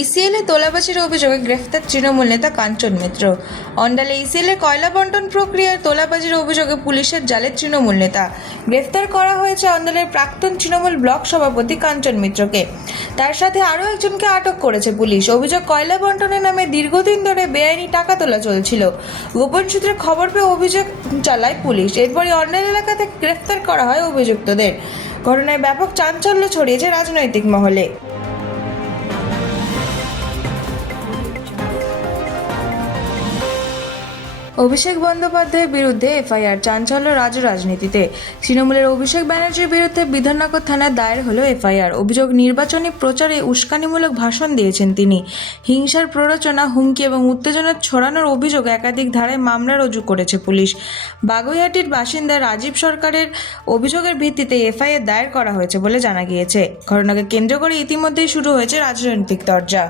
ইসিএলে তোলাবাজির অভিযোগে গ্রেফতার তৃণমূল নেতা কাঞ্চন মিত্র। অন্ডালে ইসিএলে কয়লা বন্টন প্রক্রিয়ার তোলাবাজির অভিযোগে পুলিশের জালে তৃণমূল নেতা। গ্রেফতার করা হয়েছে অন্ডালের প্রাক্তন তৃণমূল ব্লক সভাপতি কাঞ্চন মিত্রকে। তার সাথে আরও একজনকে আটক করেছে পুলিশ। অভিযোগ, কয়লা বন্টনের নামে দীর্ঘদিন ধরে বেআইনি টাকা তোলা চলছিল। গোপন সূত্রে খবর পেয়ে অভিযোগ চালায় পুলিশ। এরপরই অন্ডাল এলাকা থেকে গ্রেফতার করা হয় অভিযুক্তদের। ঘটনায় ব্যাপক চাঞ্চল্য ছড়িয়েছে রাজনৈতিক মহলে। অভিষেক বন্দ্যোপাধ্যায়ের বিরুদ্ধে এফআইআর, চাঞ্চল্য রাজনীতিতে। তৃণমূলের অভিষেক ব্যানার্জির বিরুদ্ধে বিধাননগর থানায় দায়ের হলো এফআইআর। অভিযোগ, নির্বাচনী প্রচারে উস্কানিমূলক ভাষণ দিয়েছেন তিনি। হিংসার প্ররোচনা, হুমকি এবং উত্তেজনা ছড়ানোর অভিযোগ একাধিক ধারায় মামলা রুজু করেছে পুলিশ। বাগুইআটির বাসিন্দা রাজীব সরকারের অভিযোগের ভিত্তিতে এফআইআর দায়ের করা হয়েছে বলে জানা গিয়েছে। ঘটনাকে কেন্দ্র করে ইতিমধ্যেই শুরু হয়েছে রাজনৈতিক তরজা।